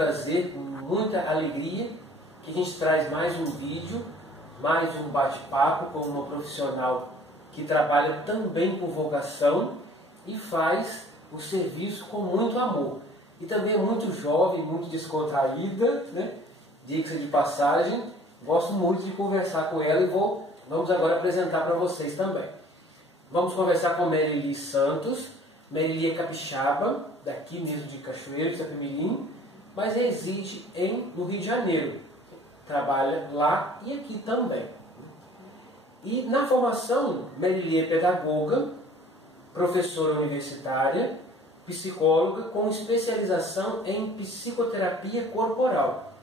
prazer, com muita alegria, que a gente traz mais um vídeo, mais um bate-papo com uma profissional que trabalha também com vocação e faz o serviço com muito amor. E também é muito jovem, muito descontraída, né? Diga-se de passagem, gosto muito de conversar com ela e vamos agora apresentar para vocês também. Vamos conversar com Merili Santos. Merili é capixaba, daqui mesmo de Cachoeiro, de Sapemirim, mas reside no Rio de Janeiro. Trabalha lá e aqui também. E na formação, Merili é pedagoga, professora universitária, psicóloga com especialização em psicoterapia corporal.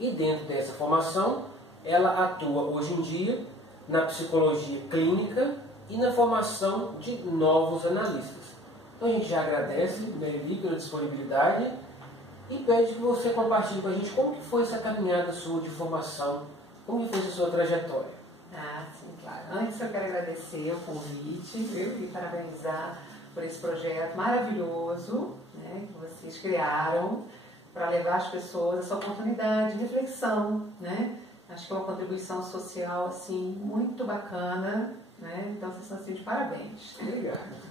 E dentro dessa formação, ela atua hoje em dia na psicologia clínica e na formação de novos analistas. Então a gente já agradece, Merili, pela disponibilidade e pede que você compartilhe com a gente como que foi essa caminhada sua de formação, como que foi essa sua trajetória. Sim, claro. Antes eu quero agradecer o convite, viu? E parabenizar por esse projeto maravilhoso, né, que vocês criaram para levar às pessoas essa oportunidade de reflexão, né? Acho que é uma contribuição social assim muito bacana, né? Então vocês estão assim de parabéns. Obrigado.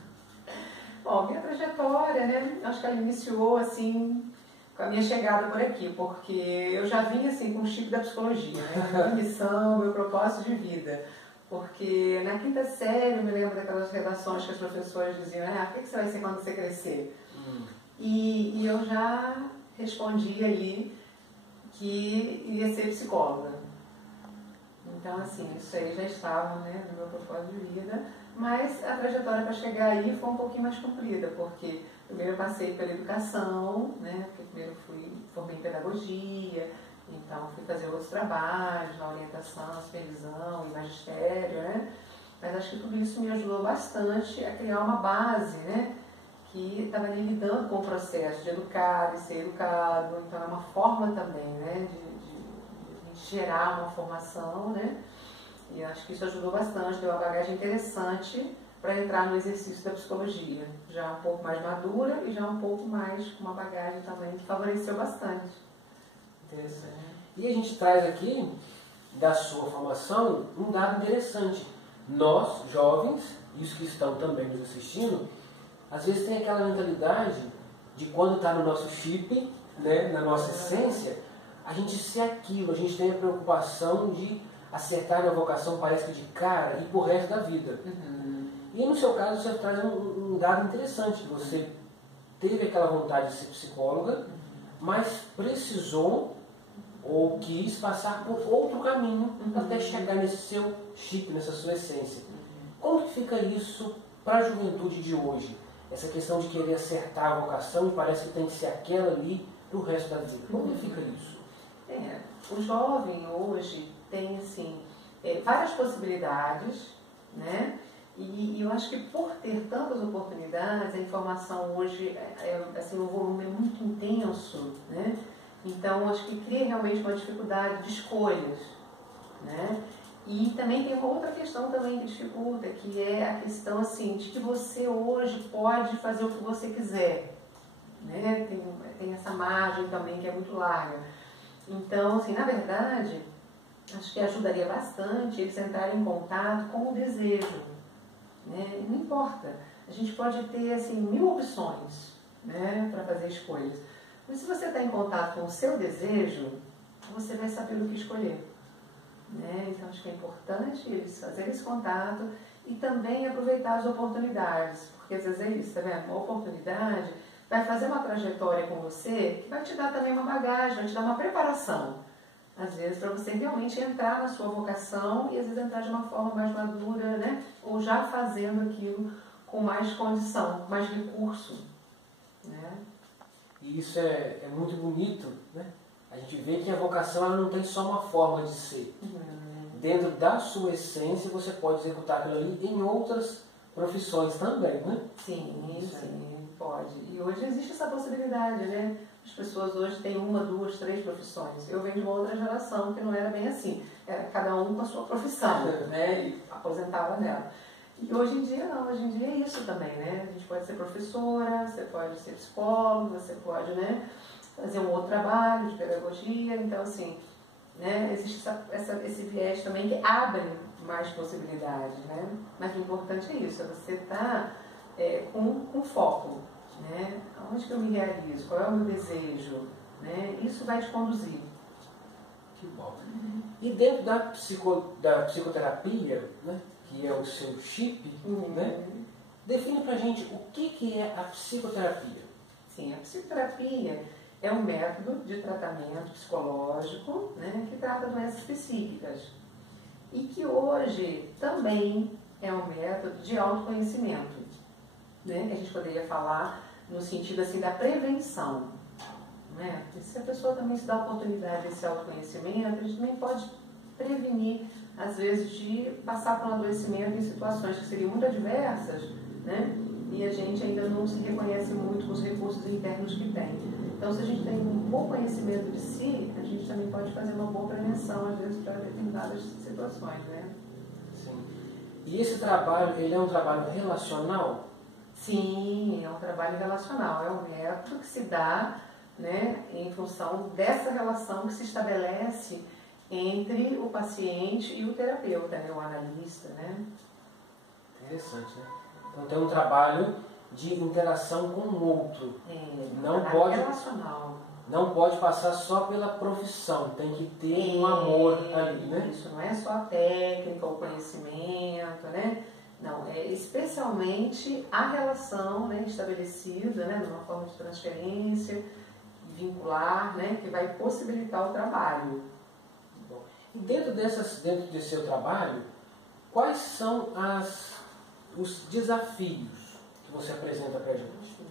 Bom, minha trajetória, né? Acho que ela iniciou assim com a minha chegada por aqui, porque eu já vim assim com o chip da psicologia, né? Minha missão, meu propósito de vida. Porque na quinta série eu me lembro daquelas redações que as professoras diziam, o que você vai ser quando você crescer? E eu já respondi ali que iria ser psicóloga. Então, assim, isso aí já estava, né, no meu propósito de vida, mas a trajetória para chegar aí foi um pouquinho mais comprida, porque primeiro eu passei pela educação, né, porque primeiro formei em pedagogia, então fui fazer outros trabalhos na orientação, supervisão e magistério, né, mas acho que tudo isso me ajudou bastante a criar uma base, né, que estava ali lidando com o processo de educar e ser educado, então é uma forma também, né, de gerar uma formação, né? E acho que isso ajudou bastante, deu uma bagagem interessante para entrar no exercício da psicologia, já um pouco mais madura e já um pouco mais com uma bagagem também que favoreceu bastante. Interessante. E a gente traz aqui da sua formação um dado interessante. Nós, jovens, e os que estão também nos assistindo, às vezes tem aquela mentalidade de quando está no nosso chip, né, na nossa essência, a gente ser aquilo, a gente tem a preocupação de acertar na vocação, parece que de cara, e pro resto da vida. E no seu caso, você traz um dado interessante, que você teve aquela vontade de ser psicóloga, mas precisou ou quis passar por outro caminho até chegar nesse seu chip, nessa sua essência. Como que fica isso para a juventude de hoje? Essa questão de querer acertar a vocação e parece que tem que ser aquela ali pro resto da vida. Como que fica isso? O jovem hoje tem assim, várias possibilidades, né? E eu acho que por ter tantas oportunidades, a informação hoje, assim, o volume é muito intenso, né? Então, acho que cria realmente uma dificuldade de escolhas, né? E também tem uma outra questão também que dificulta, que é a questão assim, de que você hoje pode fazer o que você quiser, né? Tem essa margem também que é muito larga. Então, assim, na verdade, acho que ajudaria bastante eles entrarem em contato com o desejo, né? Não importa, a gente pode ter, assim, 1000 opções, né, para fazer escolhas. Mas se você está em contato com o seu desejo, você vai saber o que escolher, né? Então, acho que é importante eles fazerem esse contato e também aproveitar as oportunidades, porque às vezes é isso, tá vendo? Uma oportunidade vai fazer uma trajetória com você que vai te dar também uma bagagem, vai te dar uma preparação, às vezes, para você realmente entrar na sua vocação e às vezes entrar de uma forma mais madura, né? Ou já fazendo aquilo com mais condição, mais recurso, né? E isso é muito bonito, né? A gente vê que a vocação ela não tem só uma forma de ser. Dentro da sua essência você pode executar aquilo ali em outras profissões também, né? Sim, sim, pode. E hoje existe essa possibilidade, né? As pessoas hoje têm 1, 2, 3 profissões. Eu venho de uma outra geração que não era bem assim. Era cada um com a sua profissão, né? E aposentava nela. E hoje em dia não, hoje em dia é isso também, né? A gente pode ser professora, você pode ser psicólogo, você pode, né, fazer um outro trabalho de pedagogia. Então, assim, né, existe esse viés também que abre mais possibilidades, né? Mas o importante é isso, é você estar com foco, né? Onde que eu me realizo? Qual é o meu desejo? Né? Isso vai te conduzir. Que bom. E dentro da psicoterapia, né, que é o seu chip, né, define pra gente o que é a psicoterapia. Sim, a psicoterapia é um método de tratamento psicológico, né, que trata doenças psíquicas e que hoje também é um método de autoconhecimento, né, que a gente poderia falar no sentido assim da prevenção, né? Porque se a pessoa também se dá a oportunidade desse autoconhecimento, a gente também pode prevenir, às vezes, de passar por um adoecimento em situações que seriam muito adversas, né? E a gente ainda não se reconhece muito com os recursos internos que tem. Então, se a gente tem um bom conhecimento de si, a gente também pode fazer uma boa prevenção, às vezes, para determinadas situações, né? Sim. E esse trabalho, ele é um trabalho relacional? Sim, é um trabalho relacional. É um método que se dá, né, em função dessa relação que se estabelece entre o paciente e o terapeuta, né, o analista, né? Interessante, né? Então tem um trabalho de interação com o outro. Não pode relacional. Não pode passar só pela profissão, tem que ter um amor ali, né? Isso não é só a técnica, o conhecimento, né? Não, é especialmente a relação, né, estabelecida, né, numa forma de transferência vincular, né, que vai possibilitar o trabalho. Bom, e dentro desse seu trabalho, quais são os desafios que você apresenta para a gente?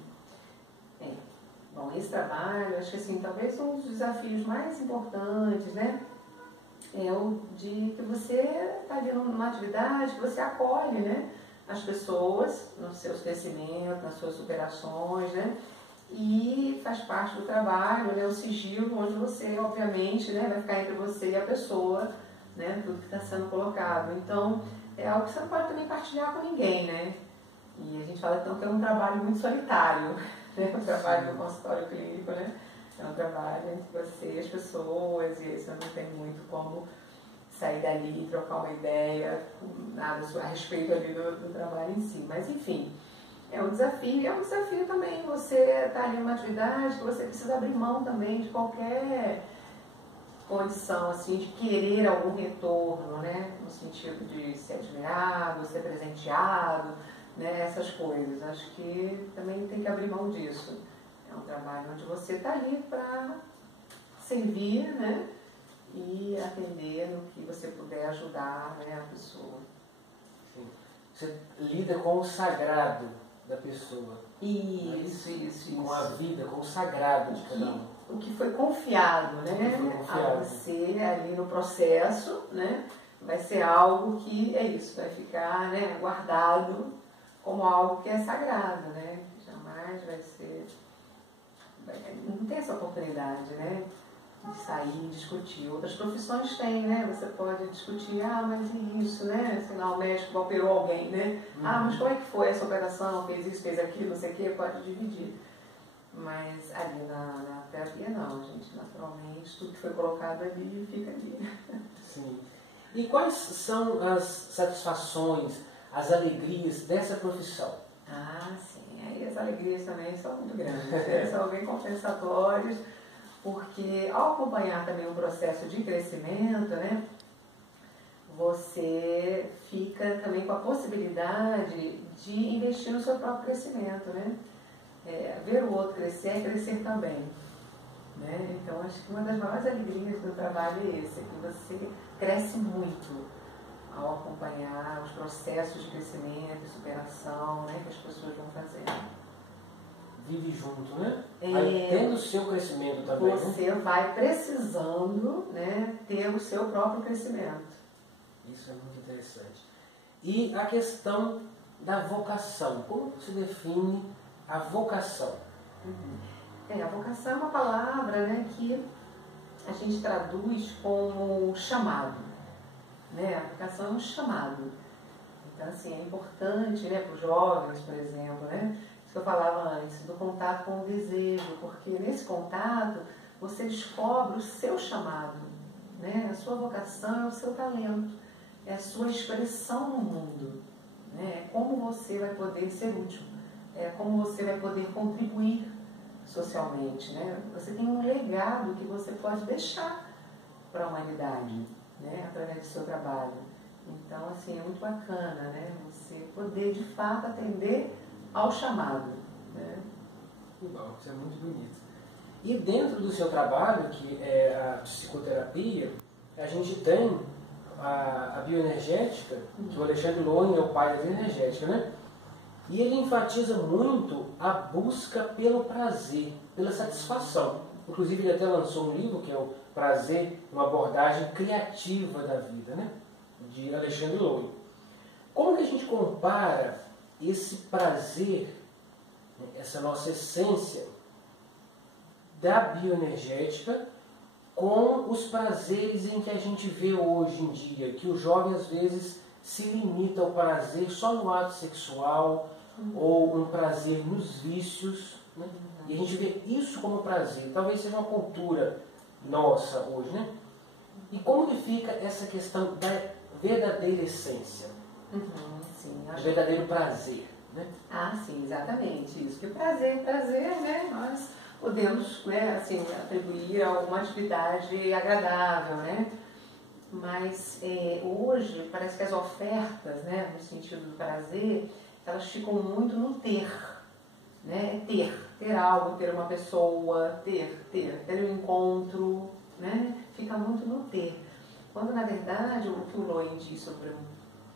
Bom, esse trabalho, acho que assim, talvez um dos desafios mais importantes, né, é o de que você está ali numa atividade que você acolhe, né, as pessoas nos seus crescimentos, nas suas superações, né, e faz parte do trabalho, né, o sigilo, onde você, obviamente, né, vai ficar entre você e a pessoa, né, tudo que está sendo colocado. Então, é algo que você não pode também partilhar com ninguém, né? E a gente fala então que é um trabalho muito solitário, né, o trabalho do consultório clínico, né? É um trabalho entre você e as pessoas, e você não tem muito como sair dali e trocar uma ideia, nada a respeito ali do trabalho em si. Mas, enfim, é um desafio também você estar ali numa atividade que você precisa abrir mão também de qualquer condição, assim, de querer algum retorno, né? No sentido de ser admirado, ser presenteado, né? Essas coisas. Acho que também tem que abrir mão disso. É um trabalho onde você está ali para servir, né? E atender no que você puder ajudar, né, a pessoa. Sim. Você lida com o sagrado da pessoa. Isso. Com a vida, com o sagrado de cada um. O que foi confiado, né, a você ali no processo, né, vai ser algo que é isso, vai ficar, né, guardado como algo que é sagrado, né, jamais vai ser, não tem essa oportunidade, né, de sair e discutir. Outras profissões têm, né, você pode discutir, mas e isso, né, sei lá, o médico operou alguém, né, mas como é que foi essa operação, fez isso, fez aquilo, não sei o que, pode dividir. Mas ali na terapia não, gente, naturalmente, tudo que foi colocado ali fica ali. Sim. E quais são as satisfações, as alegrias dessa profissão? Sim, aí as alegrias também são muito grandes, né? São bem compensatórias, porque ao acompanhar também um processo de crescimento, né, você fica também com a possibilidade de investir no seu próprio crescimento, né? Ver o outro crescer é crescer também, né? Então acho que uma das maiores alegrias do trabalho é esse, que você cresce muito ao acompanhar os processos de crescimento e superação, né, que as pessoas vão fazendo. Vive junto, né? Aí, tendo o seu crescimento também. Você vai precisando, né, ter o seu próprio crescimento. Isso é muito interessante. E a questão da vocação, como você define a vocação? A vocação é uma palavra, né, que a gente traduz como chamado, né? A vocação é um chamado. Então, assim, é importante, né, para os jovens, por exemplo, né, que eu falava antes, do contato com o desejo, porque nesse contato você descobre o seu chamado, né? A sua vocação é o seu talento, é a sua expressão no mundo, né? É como você vai poder ser útil, é como você vai poder contribuir socialmente, né? Você tem um legado que você pode deixar para a humanidade, né? Através do seu trabalho. Então, assim, é muito bacana, né? Você poder, de fato, atender ao chamado, né? Legal, isso é muito bonito. E dentro do seu trabalho, que é a psicoterapia, a gente tem a bioenergética, que o Alexandre Lowen é o pai da bioenergética, né? E ele enfatiza muito a busca pelo prazer, pela satisfação. Inclusive ele até lançou um livro que é o Prazer, uma abordagem criativa da vida, né? De Alexandre Lowen. Como que a gente compara esse prazer, essa nossa essência da bioenergética com os prazeres em que a gente vê hoje em dia, que o jovem às vezes se limita ao prazer só no ato sexual ou um prazer nos vícios, né? E a gente vê isso como prazer. Talvez seja uma cultura nossa hoje, né? E como que fica essa questão da verdadeira essência? Sim, O verdadeiro prazer, né? Ah, sim, exatamente isso. Porque prazer, né? Nós podemos, né, assim, atribuir a alguma atividade agradável, né? Mas hoje parece que as ofertas, né, no sentido do prazer, elas ficam muito no ter, né? Ter algo, ter uma pessoa, ter um encontro, né? Fica muito no ter. Quando na verdade o que o Lowen diz sobre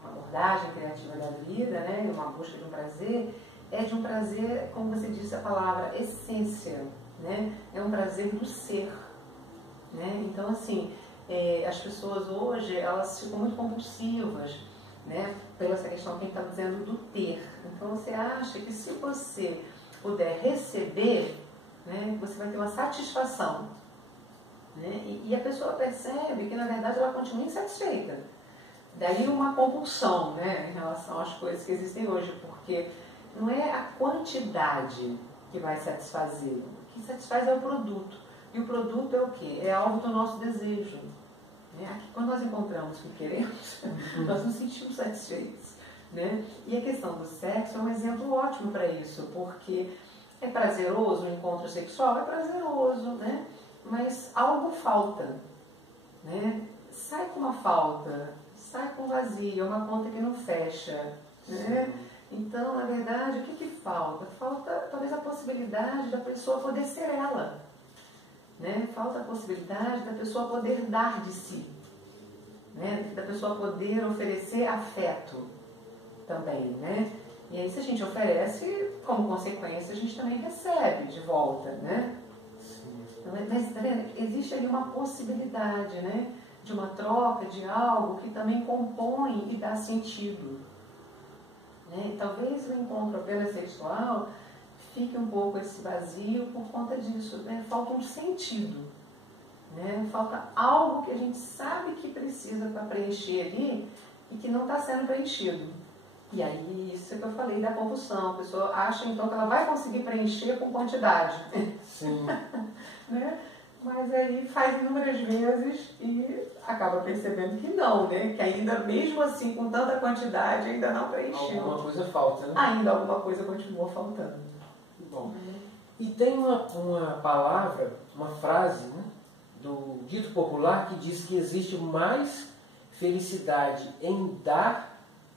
uma abordagem criativa da vida, né, uma busca de um prazer, é de um prazer, como você disse a palavra, essência, né? É um prazer do ser, né? Então, assim, as pessoas hoje, elas ficam muito compulsivas, né? Pela essa questão que a gente está dizendo do ter. Então, você acha que se você puder receber, né, você vai ter uma satisfação, né? E a pessoa percebe que, na verdade, ela continua insatisfeita. Daí uma compulsão, né, em relação às coisas que existem hoje, porque não é a quantidade que vai satisfazer. O que satisfaz é o produto. E o produto é o quê? É algo do nosso desejo. Né? Aqui, quando nós encontramos o que queremos, nós nos sentimos satisfeitos. Né? E a questão do sexo é um exemplo ótimo para isso, porque é prazeroso o encontro sexual, é prazeroso, né? Mas algo falta. Né? Sai com uma falta, sai com vazio, é uma conta que não fecha. Né? Então, na verdade, o que falta? Falta talvez a possibilidade da pessoa poder ser ela. Né? Falta a possibilidade da pessoa poder dar de si. Né? Da pessoa poder oferecer afeto também. Né? E aí, se a gente oferece, como consequência, a gente também recebe de volta. Né? Mas, tá vendo? Existe ali uma possibilidade, né, de uma troca, de algo que também compõe e dá sentido. Né? Talvez o encontro apenas sexual fique um pouco esse vazio por conta disso. Né? Falta um sentido. Né? Falta algo que a gente sabe que precisa para preencher ali e que não está sendo preenchido. E aí, isso é que eu falei da compulsão. A pessoa acha então que ela vai conseguir preencher com quantidade. Sim. Né? Mas aí faz inúmeras vezes e acaba percebendo que não, né? Que ainda, mesmo assim, com tanta quantidade, ainda não preencheu. Alguma coisa falta, né? Ainda alguma coisa continua faltando. Bom. E tem uma palavra, uma frase, né, do dito popular que diz que existe mais felicidade em dar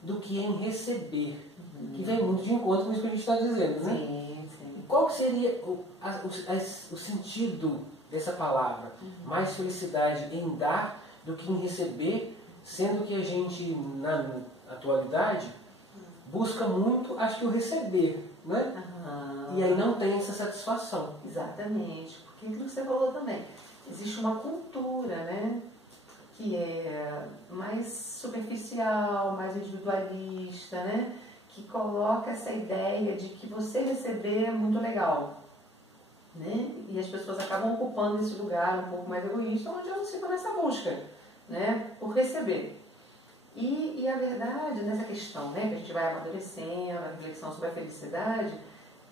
do que em receber. Que vem muito de encontro com isso que a gente está dizendo, né? Sim, sim. Qual seria o sentido dessa palavra? Mais felicidade em dar do que em receber, sendo que a gente, na atualidade, busca muito, acho que o receber, né? E aí não tem essa satisfação. Exatamente. Porque aquilo que você falou também, existe uma cultura, né, que é mais superficial, mais individualista, né, que coloca essa ideia de que você receber é muito legal. Né? E as pessoas acabam ocupando esse lugar um pouco mais egoísta, onde elas ficam nessa busca, né, por receber. E a verdade nessa questão, né, que a gente vai amadurecendo, a reflexão sobre a felicidade,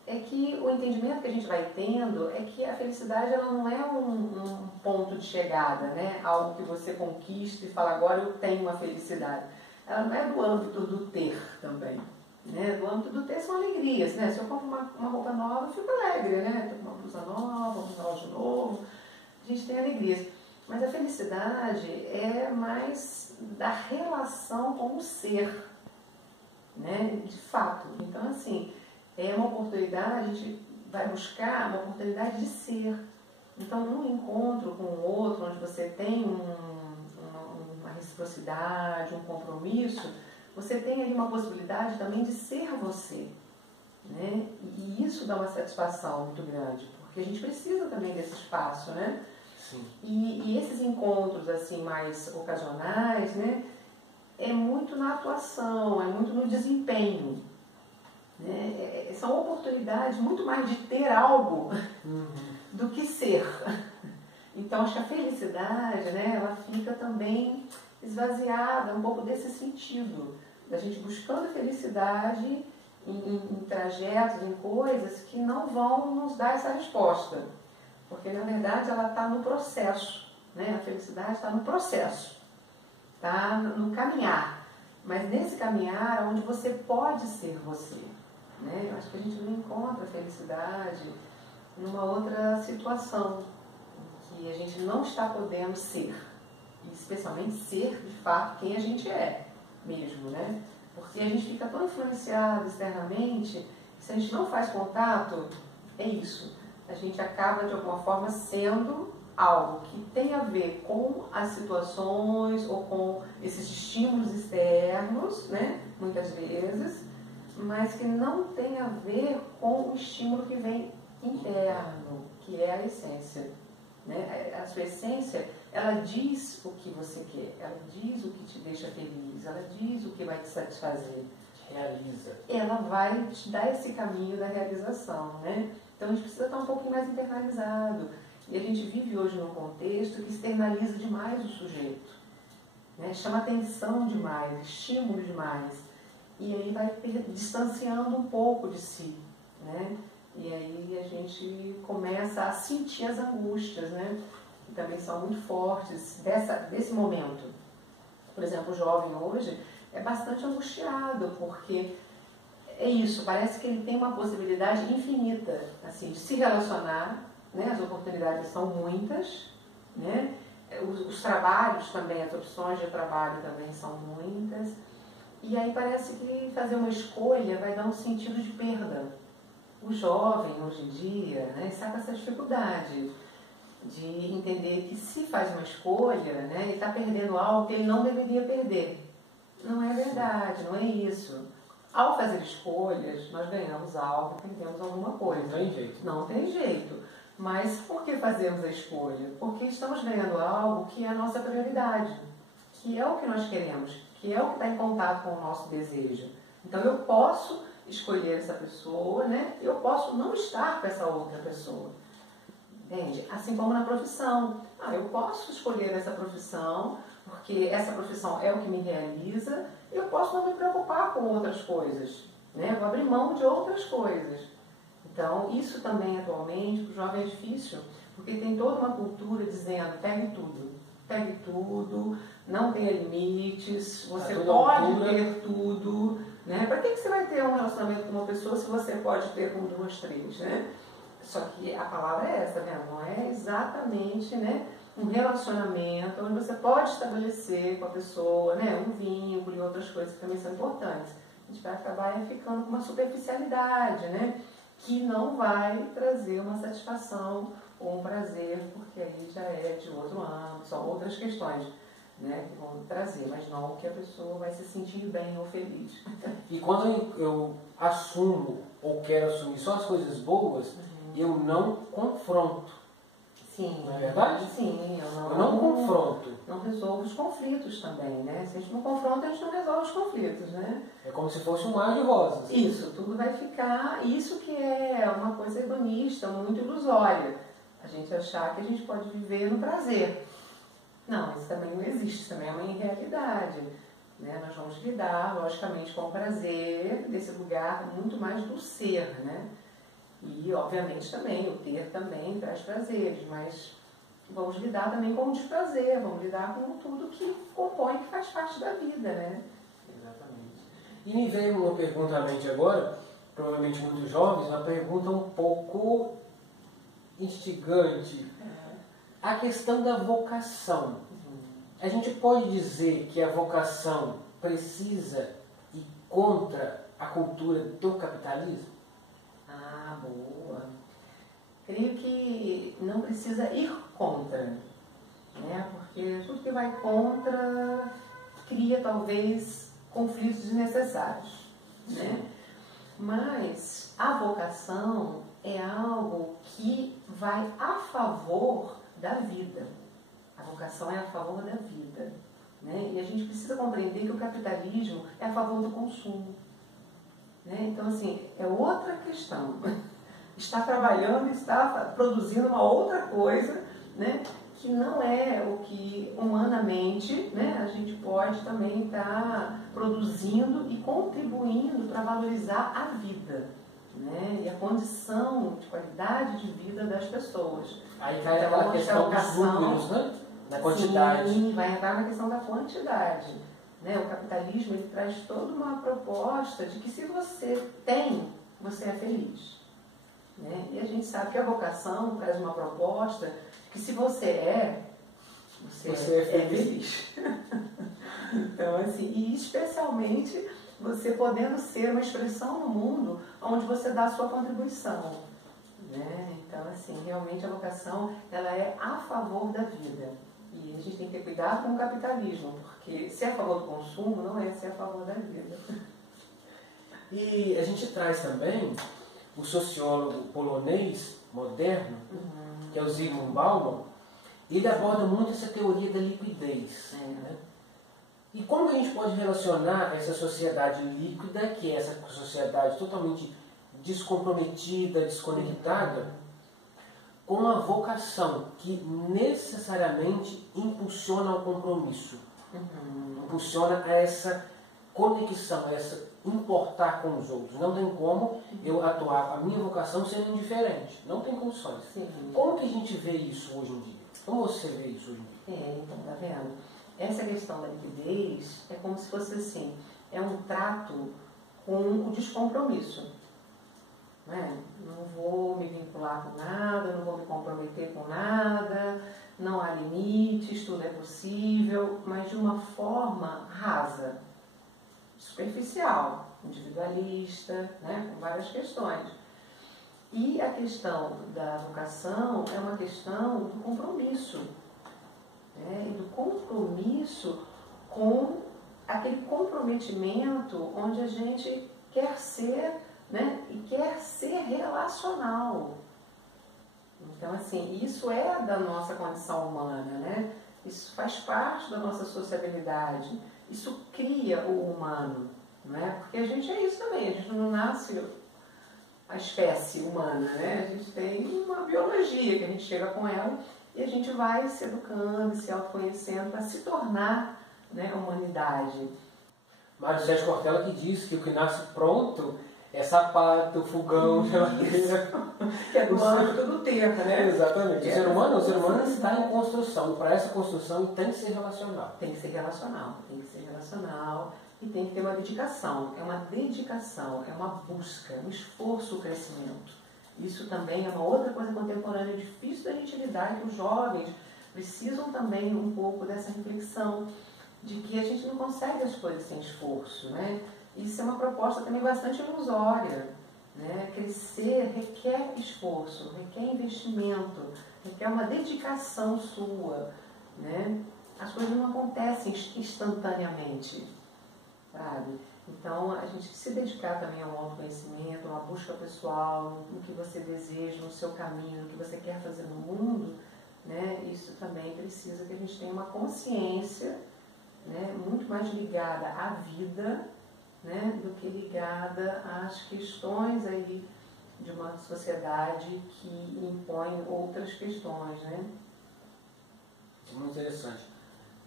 é que o entendimento que a gente vai tendo é que a felicidade ela não é um ponto de chegada, né? Algo que você conquista e fala, agora eu tenho uma felicidade. Ela não é do âmbito do ter também. Né? Do âmbito do ter são alegrias. Né? Se eu compro uma roupa nova, eu fico alegre. Né? Estou com uma blusa nova, um relógio novo. A gente tem alegrias. Mas a felicidade é mais da relação com o ser. Né? De fato. Então, assim, é uma oportunidade, a gente vai buscar uma oportunidade de ser. Então, num encontro com o outro, onde você tem uma reciprocidade, um compromisso, você tem aí uma possibilidade também de ser você. Né? E isso dá uma satisfação muito grande, porque a gente precisa também desse espaço, né? Sim. E esses encontros assim mais ocasionais, né, é muito na atuação, é muito no desempenho. Né? São oportunidades muito mais de ter algo do que ser. Então, acho que a felicidade, né, ela fica também esvaziada, um pouco desse sentido, da gente buscando felicidade em trajetos, em coisas que não vão nos dar essa resposta. Porque, na verdade, ela está no processo. Né? A felicidade está no processo, está no caminhar. Mas nesse caminhar, onde você pode ser você. Né? Eu acho que a gente não encontra felicidade numa outra situação, que a gente não está podendo ser, e especialmente ser de fato quem a gente é mesmo, né? Porque a gente fica tão influenciado externamente, que se a gente não faz contato, é isso, a gente acaba de alguma forma sendo algo que tem a ver com as situações ou com esses estímulos externos, né? Muitas vezes, mas que não tem a ver com o estímulo que vem interno, que é a essência. Né? A sua essência, ela diz o que você quer, ela diz o que te deixa feliz, ela diz o que vai te satisfazer. Realiza. Ela vai te dar esse caminho da realização. Né? Então a gente precisa estar um pouquinho mais internalizado. E a gente vive hoje num contexto que externaliza demais o sujeito. Né? Chama atenção demais, estímulo demais. E aí vai distanciando um pouco de si. Né? E aí a gente começa a sentir as angústias, né? Que também são muito fortes desse momento. Por exemplo, o jovem hoje é bastante angustiado, porque é isso, parece que ele tem uma possibilidade infinita assim, de se relacionar, né? As oportunidades são muitas, né? Os trabalhos também, as opções de trabalho também são muitas. E aí parece que fazer uma escolha vai dar um sentido de perda. O jovem, hoje em dia, né, está com essa dificuldade de entender que se faz uma escolha, né, ele está perdendo algo que ele não deveria perder. Não é verdade, não é isso. Ao fazer escolhas, nós ganhamos algo, perdemos alguma coisa. Não tem jeito. Não tem jeito. Mas por que fazemos a escolha? Porque estamos ganhando algo que é a nossa prioridade, que é o que nós queremos, que é o que está em contato com o nosso desejo. Então eu posso escolher essa pessoa, né? Eu posso não estar com essa outra pessoa. Entende? Assim como na profissão. Eu posso escolher essa profissão, porque essa profissão é o que me realiza, eu posso não me preocupar com outras coisas. Né? Eu vou abrir mão de outras coisas. Então, isso também atualmente, para o jovem é difícil, porque tem toda uma cultura dizendo, pegue tudo, não tenha limites, você pode ter tudo. Né? Para que você vai ter um relacionamento com uma pessoa se você pode ter com 2, 3? Né? Só que a palavra é essa, né? Não é exatamente, né, um relacionamento onde você pode estabelecer com a pessoa, né, um vínculo e outras coisas que também são importantes. A gente vai acabar ficando com uma superficialidade, né, que não vai trazer uma satisfação ou um prazer, porque aí já é de outro âmbito, são outras questões. Né, que vão trazer, mas não que a pessoa vai se sentir bem ou feliz. E quando eu assumo ou quero assumir só as coisas boas, eu não confronto. Sim. Não é verdade? Sim, eu não confronto. Não resolvo os conflitos também, né? Se a gente não confronta, a gente não resolve os conflitos, né? É como se fosse um mar de rosas. Isso, tudo vai ficar... Isso que é uma coisa hedonista, muito ilusória. A gente achar que a gente pode viver no prazer. Não, isso também não existe, isso também é uma irrealidade. Né? Nós vamos lidar, logicamente, com o prazer desse lugar muito mais do ser, né? E, obviamente, também, o ter também traz prazeres, mas vamos lidar também com o desprazer, vamos lidar com tudo que compõe, que faz parte da vida, né? Exatamente. E me veio uma pergunta à mente agora, provavelmente muito jovens, uma pergunta um pouco instigante. A questão da vocação. A gente pode dizer que a vocação precisa ir contra a cultura do capitalismo? Ah, boa. Creio que não precisa ir contra, né? Porque tudo que vai contra cria talvez conflitos desnecessários, né? Mas a vocação é algo que vai a favor da vida. A vocação é a favor da vida, né? E a gente precisa compreender que o capitalismo é a favor do consumo, né? Então, assim, é outra questão. Está trabalhando, está produzindo uma outra coisa, né? Que não é o que humanamente, né, a gente pode também estar produzindo e contribuindo para valorizar a vida, né? E a condição de qualidade de vida das pessoas. Aí vai aquela questão dos números, né? Da quantidade. Sim, vai entrar na questão da quantidade, né? O capitalismo, ele traz toda uma proposta de que se você tem, você é feliz, né? E a gente sabe que a vocação traz uma proposta que se você é, você é feliz. Então, assim, e especialmente você podendo ser uma expressão no mundo onde você dá a sua contribuição, né? Então, assim, realmente a vocação, ela é a favor da vida. E a gente tem que ter cuidado com o capitalismo, porque ser a favor do consumo não é ser a favor da vida. E a gente traz também o sociólogo polonês moderno, que é o Zygmunt Bauman. Ele aborda muito essa teoria da liquidez. Né? E como que a gente pode relacionar essa sociedade líquida, que é essa sociedade totalmente descomprometida, desconectada, com a vocação que necessariamente impulsiona ao compromisso, impulsiona a essa conexão, a essa importar com os outros. Não tem como eu atuar a minha vocação sendo indiferente. Não tem condições. Sim. Como que a gente vê isso hoje em dia? Como você vê isso hoje em dia? Então, tá vendo? Essa questão da liquidez é como se fosse assim, é um trato com o descompromisso. Né? Não vou me vincular com nada, não vou me comprometer com nada, não há limites, tudo é possível, mas de uma forma rasa, superficial, individualista, né? Com várias questões. E a questão da vocação é uma questão do compromisso, né? E do compromisso com aquele comprometimento onde a gente quer ser, né? E quer ser relacional. Então, assim, isso é da nossa condição humana, né? Isso faz parte da nossa sociabilidade. Isso cria o humano, né? Porque a gente é isso também, a gente não nasce a espécie humana, né? A gente tem uma biologia que a gente chega com ela e a gente vai se educando, se autoconhecendo para se tornar, né, humanidade. Mário Sérgio Cortella que diz que o que nasce pronto é sapato, fogão, geladeira. Que é do âmbito do ter, né? Exatamente. O ser humano está em construção. Para essa construção tem que ser relacional. Tem que ser relacional, tem que ser relacional e tem que ter uma dedicação. É uma dedicação, é uma busca, um esforço, o crescimento. Isso também é uma outra coisa contemporânea difícil da gente lidar, que os jovens precisam também um pouco dessa reflexão de que a gente não consegue as coisas sem esforço, né? Isso é uma proposta também bastante ilusória, né? Crescer requer esforço, requer investimento, requer uma dedicação sua, né? As coisas não acontecem instantaneamente, sabe? Então, a gente se dedicar também ao autoconhecimento, a uma busca pessoal, no que você deseja, no seu caminho, no que você quer fazer no mundo, né? Isso também precisa que a gente tenha uma consciência, né, muito mais ligada à vida, né, do que ligada às questões aí de uma sociedade que impõe outras questões, né? Isso é muito interessante.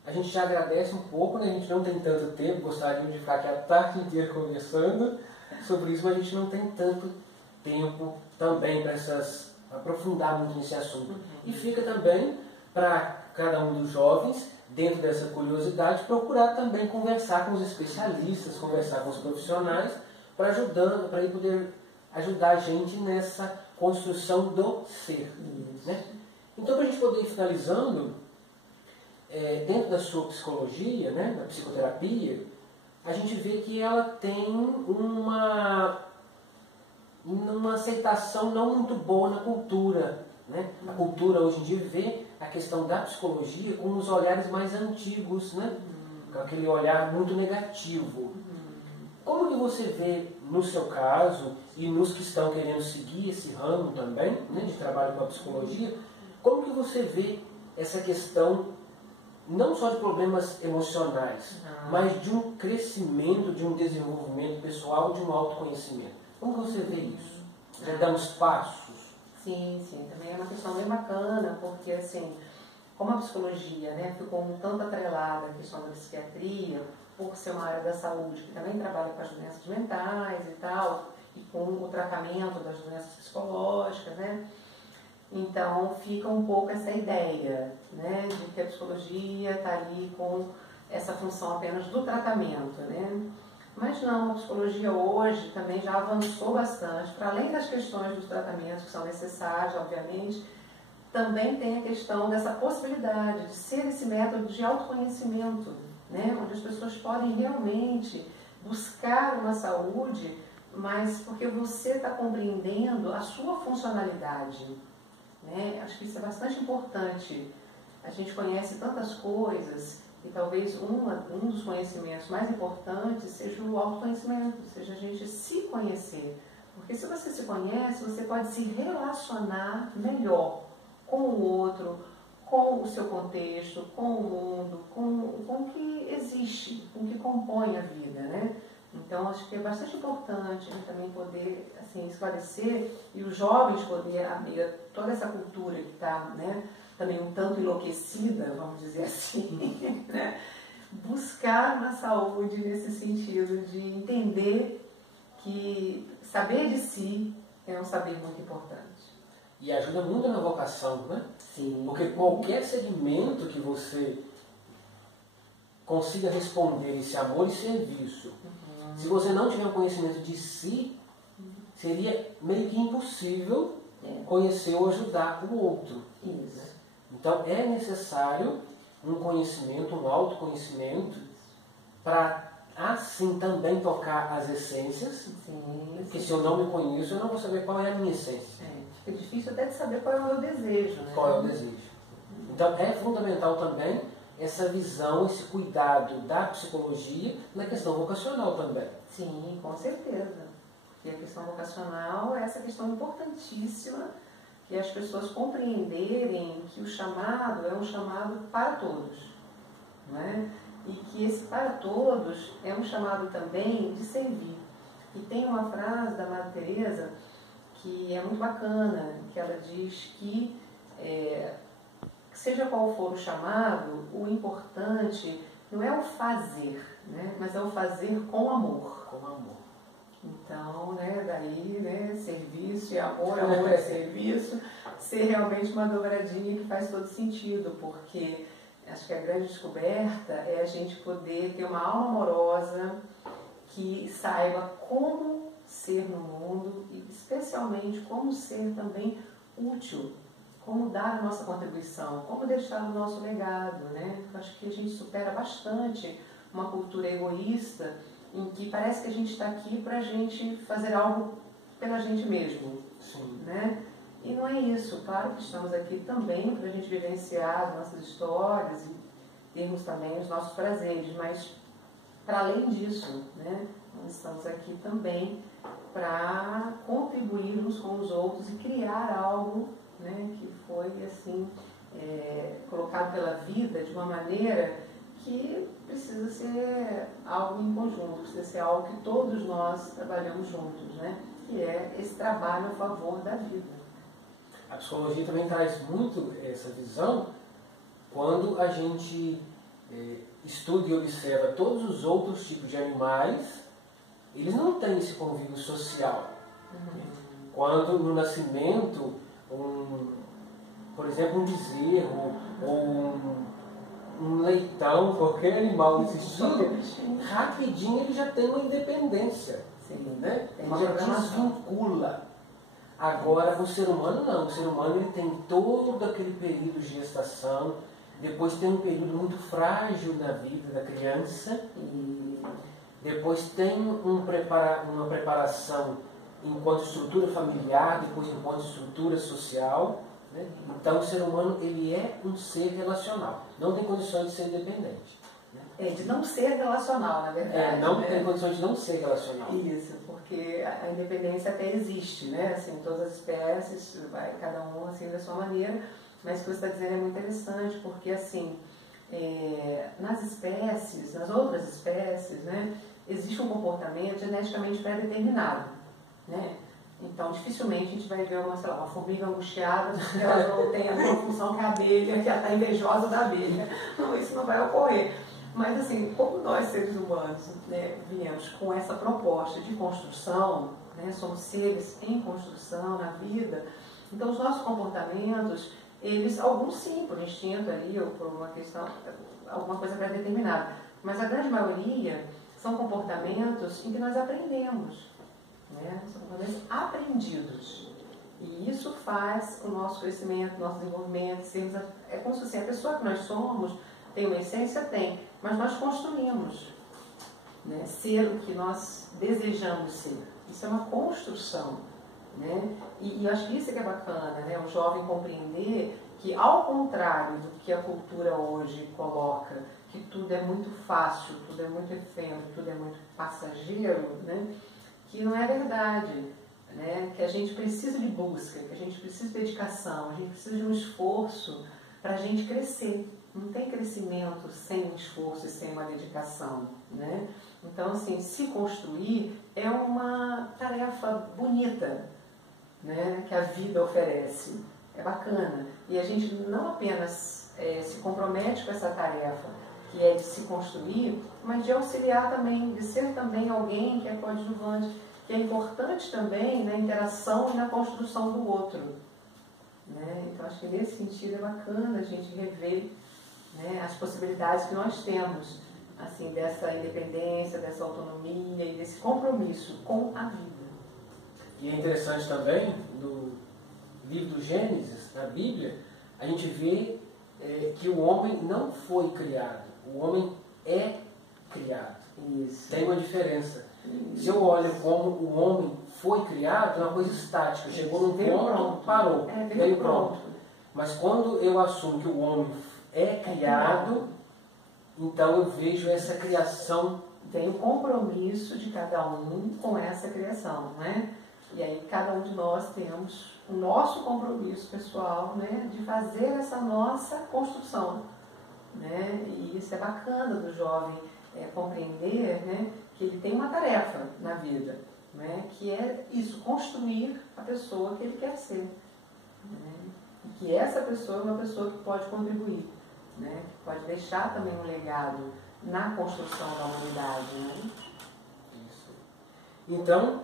A gente já agradece um pouco, né? A gente não tem tanto tempo, gostaríamos de ficar aqui a tarde inteira conversando sobre isso, mas a gente não tem tanto tempo também para aprofundar muito nesse assunto. E fica também para cada um dos jovens, dentro dessa curiosidade, procurar também conversar com os especialistas, conversar com os profissionais, para ele poder ajudar a gente nessa construção do ser. Né? Então, para a gente poder ir finalizando, dentro da sua psicologia, né, da psicoterapia, a gente vê que ela tem uma aceitação não muito boa na cultura. Né? A cultura hoje em dia vê a questão da psicologia com os olhares mais antigos, né? Com aquele olhar muito negativo. Como que você vê, no seu caso, e nos que estão querendo seguir esse ramo também, né, de trabalho com a psicologia, como que você vê essa questão, não só de problemas emocionais, mas de um crescimento, de um desenvolvimento pessoal, de um autoconhecimento? Como que você vê isso? Já damos passos? Sim, também é uma questão bem bacana, porque assim, como a psicologia, né, ficou um tanto atrelada à questão da psiquiatria, por ser uma área da saúde que também trabalha com as doenças mentais e tal, e com o tratamento das doenças psicológicas, né? Então fica um pouco essa ideia, né, de que a psicologia está ali com essa função apenas do tratamento, né? Mas não, a psicologia hoje também já avançou bastante, para além das questões dos tratamentos que são necessários, obviamente, também tem a questão dessa possibilidade de ser esse método de autoconhecimento, né? Onde as pessoas podem realmente buscar uma saúde, mas porque você está compreendendo a sua funcionalidade. Né? Acho que isso é bastante importante. A gente conhece tantas coisas e talvez um dos conhecimentos mais importantes seja o autoconhecimento, seja a gente se conhecer. Porque se você se conhece, você pode se relacionar melhor com o outro, com o seu contexto, com o mundo, com o que existe, com o que compõe a vida, né? Então, acho que é bastante importante a gente também poder assim, esclarecer e os jovens poderem abrir toda essa cultura que está, né, também um tanto enlouquecida, vamos dizer assim, né? Buscar uma saúde nesse sentido de entender que saber de si é um saber muito importante. E ajuda muito na vocação, né? Sim. Porque qualquer segmento que você consiga responder esse amor e serviço, se você não tiver um conhecimento de si, seria meio que impossível conhecer ou ajudar o outro. Isso. Então é necessário um conhecimento, um autoconhecimento, para assim também tocar as essências. Sim. Porque se eu não me conheço, eu não vou saber qual é a minha essência. É difícil até de saber qual é o meu desejo, né? Qual é o desejo. Então é fundamental também essa visão, esse cuidado da psicologia na questão vocacional também. Sim, com certeza. Porque a questão vocacional é essa questão importantíssima, que as pessoas compreenderem que o chamado é um chamado para todos, né? E que esse para todos é um chamado também de servir. E tem uma frase da Madre Teresa que é muito bacana, que ela diz que seja qual for o chamado, o importante não é o fazer, né, mas é o fazer com amor. Com amor. Então, né, daí, né, serviço e amor é serviço, ser realmente uma dobradinha que faz todo sentido, porque acho que a grande descoberta é a gente poder ter uma alma amorosa que saiba como ser no mundo e especialmente como ser também útil, como dar a nossa contribuição, como deixar o nosso legado, né? Eu acho que a gente supera bastante uma cultura egoísta em que parece que a gente está aqui para a gente fazer algo pela gente mesmo. Sim. Né? E não é isso. Claro que estamos aqui também para a gente vivenciar as nossas histórias e termos também os nossos prazeres, mas para além disso, né, nós estamos aqui também para contribuirmos com os outros e criar algo, né, que foi assim colocado pela vida de uma maneira que precisa ser algo em conjunto, precisa ser algo que todos nós trabalhamos juntos, né, que é esse trabalho a favor da vida. A psicologia também traz muito essa visão quando a gente estuda e observa todos os outros tipos de animais, eles não têm esse convívio social. Quando no nascimento, por exemplo, um bezerro ou um leitão, qualquer animal desse estilo, rapidinho ele já tem uma independência. Sim, né? Ele já desvincula. Agora, o ser humano não. O ser humano ele tem todo aquele período de gestação, depois tem um período muito frágil na vida da criança, e depois tem uma preparação enquanto estrutura familiar, depois enquanto estrutura social. Né? Então, o ser humano ele é um ser relacional. Não tem condições de ser independente. Né? De não ser relacional, na verdade. Não tem condições de não ser relacional. Isso, porque a independência até existe, né? Assim, todas as espécies, cada um assim da sua maneira, mas o que você está dizendo é muito interessante, porque assim, nas espécies, nas outras espécies, né, existe um comportamento geneticamente pré-determinado, né? Então, dificilmente a gente vai ver uma formiga angustiada porque ela não tem a mesma função que a abelha, que ela está invejosa da abelha. Não, isso não vai ocorrer. Mas, assim, como nós, seres humanos, né, viemos com essa proposta de construção, né, somos seres em construção na vida, então os nossos comportamentos, eles, alguns sim, por instinto ali, ou por uma questão, alguma coisa pré-determinada, mas a grande maioria são comportamentos em que nós aprendemos. Né? São comportamentos aprendidos. E isso faz o nosso crescimento, o nosso desenvolvimento, sermos, é como se assim, a pessoa que nós somos tem uma essência? Tem, mas nós construímos, né? Ser o que nós desejamos ser. Isso é uma construção. Né? E eu acho que isso é que é bacana, né? O jovem compreender que, ao contrário do que a cultura hoje coloca, que tudo é muito fácil, tudo é muito efêmero, tudo é muito passageiro, né? Que não é verdade, né? Que a gente precisa de busca, que a gente precisa de dedicação, a gente precisa de um esforço para a gente crescer. Não tem crescimento sem um esforço e sem uma dedicação, né? Então, assim, se construir é uma tarefa bonita, né? Que a vida oferece. É bacana. E a gente não apenas se compromete com essa tarefa, que é de se construir, mas de auxiliar também, de ser também alguém que é coadjuvante, que é importante também na interação e na construção do outro. Né? Então, acho que nesse sentido é bacana a gente rever, né, as possibilidades que nós temos, assim, dessa independência, dessa autonomia e desse compromisso com a vida. E é interessante também, no livro do Gênesis, na Bíblia, a gente vê que o homem não foi criado, o homem é criado. Isso. Tem uma diferença. Isso. Se eu olho como o homem foi criado, é uma coisa estática, chegou num ponto, parou, veio pronto. Mas quando eu assumo que o homem é criado, então eu vejo essa criação. Tem o compromisso de cada um com essa criação, né? E aí cada um de nós temos o nosso compromisso pessoal, né, de fazer essa nossa construção, né? E isso é bacana do jovem compreender, né, que ele tem uma tarefa na vida, né, que é isso, construir a pessoa que ele quer ser, né? E que essa pessoa é uma pessoa que pode contribuir, né, que pode deixar também um legado na construção da humanidade, né? Isso. Então,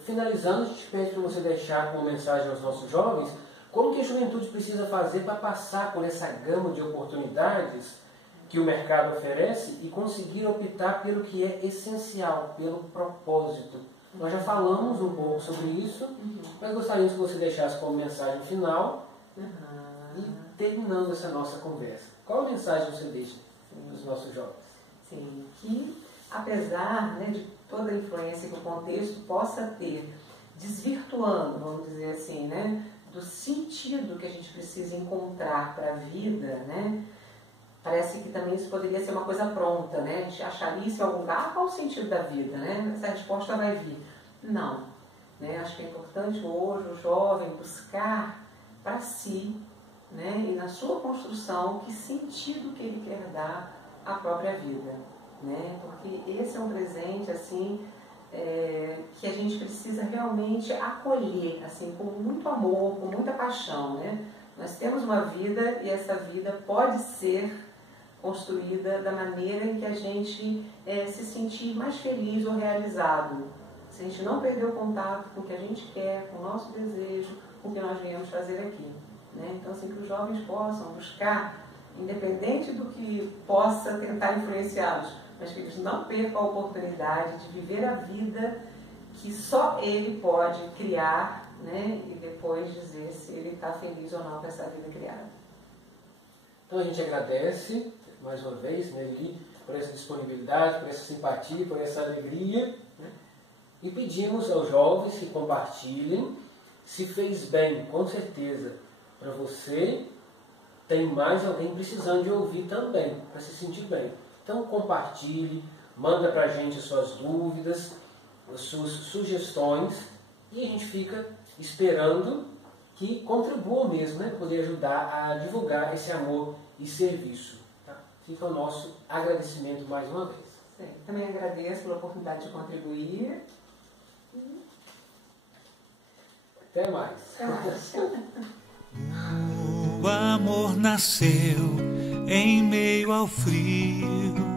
finalizando, a gente pede para você deixar como mensagem aos nossos jovens como que a juventude precisa fazer para passar por essa gama de oportunidades que o mercado oferece e conseguir optar pelo que é essencial, pelo propósito. Nós já falamos um pouco sobre isso, mas gostaríamos que você deixasse como mensagem final e terminando essa nossa conversa. Qual mensagem você deixa para os nossos jovens? Sim, que apesar, né, de toda a influência que o contexto possa ter, desvirtuando, vamos dizer assim, né, do sentido que a gente precisa encontrar para a vida, né, parece que também isso poderia ser uma coisa pronta, né, a gente acharia isso em algum lugar, qual o sentido da vida, né, essa resposta vai vir. Não, né, acho que é importante hoje o jovem buscar para si, né, e na sua construção, que sentido que ele quer dar à própria vida. Né? Porque esse é um presente assim, que a gente precisa realmente acolher assim, com muito amor, com muita paixão. Né? Nós temos uma vida e essa vida pode ser construída da maneira em que a gente se sentir mais feliz ou realizado, se a gente não perder o contato com o que a gente quer, com o nosso desejo, com o que nós viemos fazer aqui. Né? Então, assim, que os jovens possam buscar, independente do que possa tentar influenciá-los, mas que eles não percam a oportunidade de viver a vida que só ele pode criar, né? E depois dizer se ele está feliz ou não com essa vida criada. Então a gente agradece mais uma vez, né, Lili, por essa disponibilidade, por essa simpatia, por essa alegria, né? E pedimos aos jovens que compartilhem. Se fez bem, com certeza, para você, tem mais alguém precisando de ouvir também, para se sentir bem. Então compartilhe, manda para a gente as suas dúvidas, as suas sugestões, e a gente fica esperando que contribuam mesmo, né, para poder ajudar a divulgar esse amor e serviço. Tá? Fica o nosso agradecimento mais uma vez. Sim, também agradeço pela oportunidade de contribuir. Até mais. Até mais. O amor nasceu em meio ao frio.